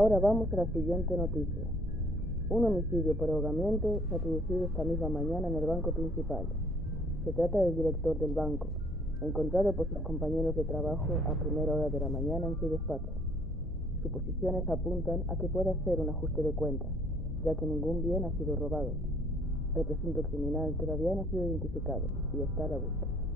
Ahora vamos a la siguiente noticia. Un homicidio por ahogamiento se ha producido esta misma mañana en el banco principal. Se trata del director del banco, encontrado por sus compañeros de trabajo a primera hora de la mañana en su despacho. Suposiciones apuntan a que pueda ser un ajuste de cuentas, ya que ningún bien ha sido robado. El presunto criminal todavía no ha sido identificado y está a la búsqueda.